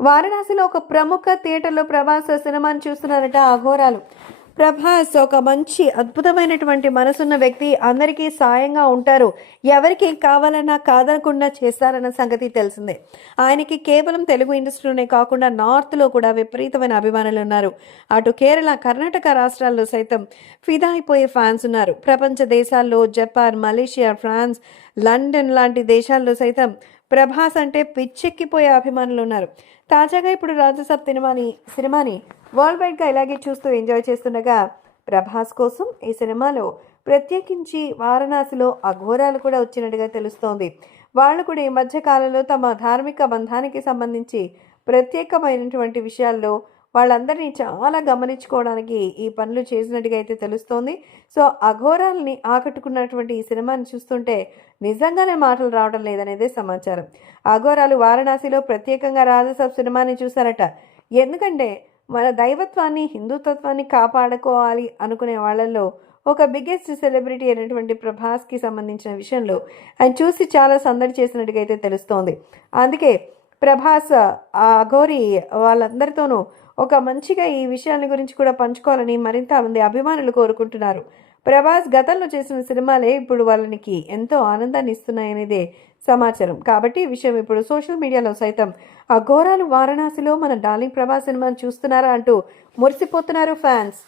వారణాసిలో ఒక ప్రముఖ థియేటర్లో ప్రభాస్ సినిమాని చూస్తున్నారట అఘోరాలు. ప్రభాస్ ఒక మంచి అద్భుతమైనటువంటి మనసున్న వ్యక్తి. అందరికీ సాయంగా ఉంటారు. ఎవరికి కావాలన్నా కాదనకుండా చేస్తారన్న సంగతి తెలిసిందే. ఆయనకి కేవలం తెలుగు ఇండస్ట్రీలోనే కాకుండా నార్త్లో కూడా విపరీతమైన అభిమానులు ఉన్నారు. అటు కేరళ కర్ణాటక రాష్ట్రాల్లో సైతం ఫిదా అయిపోయే ఫ్యాన్స్ ఉన్నారు. ప్రపంచ దేశాల్లో జపాన్ మలేషియా ఫ్రాన్స్ లండన్ లాంటి దేశాల్లో సైతం ప్రభాస్ అంటే పిచ్చెక్కిపోయే అభిమానులు ఉన్నారు తాజాగా ఇప్పుడు రాజసాబ్ సినిమాని సినిమాని వరల్డ్ వైడ్గా ఇలాగే చూస్తూ ఎంజాయ్ చేస్తుండగా ప్రభాస్ కోసం ఈ సినిమాలో ప్రత్యేకించి వారణాసిలో అఘోరాలు కూడా వచ్చినట్టుగా తెలుస్తోంది. వాళ్ళు కూడా ఈ మధ్య కాలంలో తమ ధార్మిక బంధానికి సంబంధించి ప్రత్యేకమైనటువంటి విషయాల్లో వాళ్ళందరినీ చాలా గమనించుకోవడానికి ఈ పనులు చేసినట్టుగా అయితే తెలుస్తోంది. సో అఘోరాల్ని ఆకట్టుకున్నటువంటి ఈ సినిమాని చూస్తుంటే నిజంగానే మాటలు రావడం లేదనేదే సమాచారం. అఘోరాలు వారణాసిలో ప్రత్యేకంగా రాజసాబ్ సినిమాని చూశారట. ఎందుకంటే మన దైవత్వాన్ని హిందుత్వాన్ని కాపాడుకోవాలి అనుకునే వాళ్ళల్లో ఒక బిగ్గెస్ట్ సెలబ్రిటీ అయినటువంటి ప్రభాస్కి సంబంధించిన విషయంలో ఆయన చూసి చాలా సందడి చేసినట్టుగా అయితే తెలుస్తోంది. అందుకే ప్రభాస్ ఆ అఘోరి వాళ్ళందరితోనూ ఒక మంచిగా ఈ విషయాల గురించి కూడా పంచుకోవాలని మరింత మంది అభిమానులు కోరుకుంటున్నారు. ప్రభాస్ గతంలో చేసిన సినిమాలే ఇప్పుడు వాళ్ళనికి ఎంతో ఆనందాన్ని ఇస్తున్నాయనేదే సమాచారం. కాబట్టి ఈ విషయం ఇప్పుడు సోషల్ మీడియాలో సైతం ఆ ఘోరాలు వారణాసిలో మన డార్లింగ్ ప్రభాస్ సినిమాను చూస్తున్నారా అంటూ మురిసిపోతున్నారు ఫ్యాన్స్.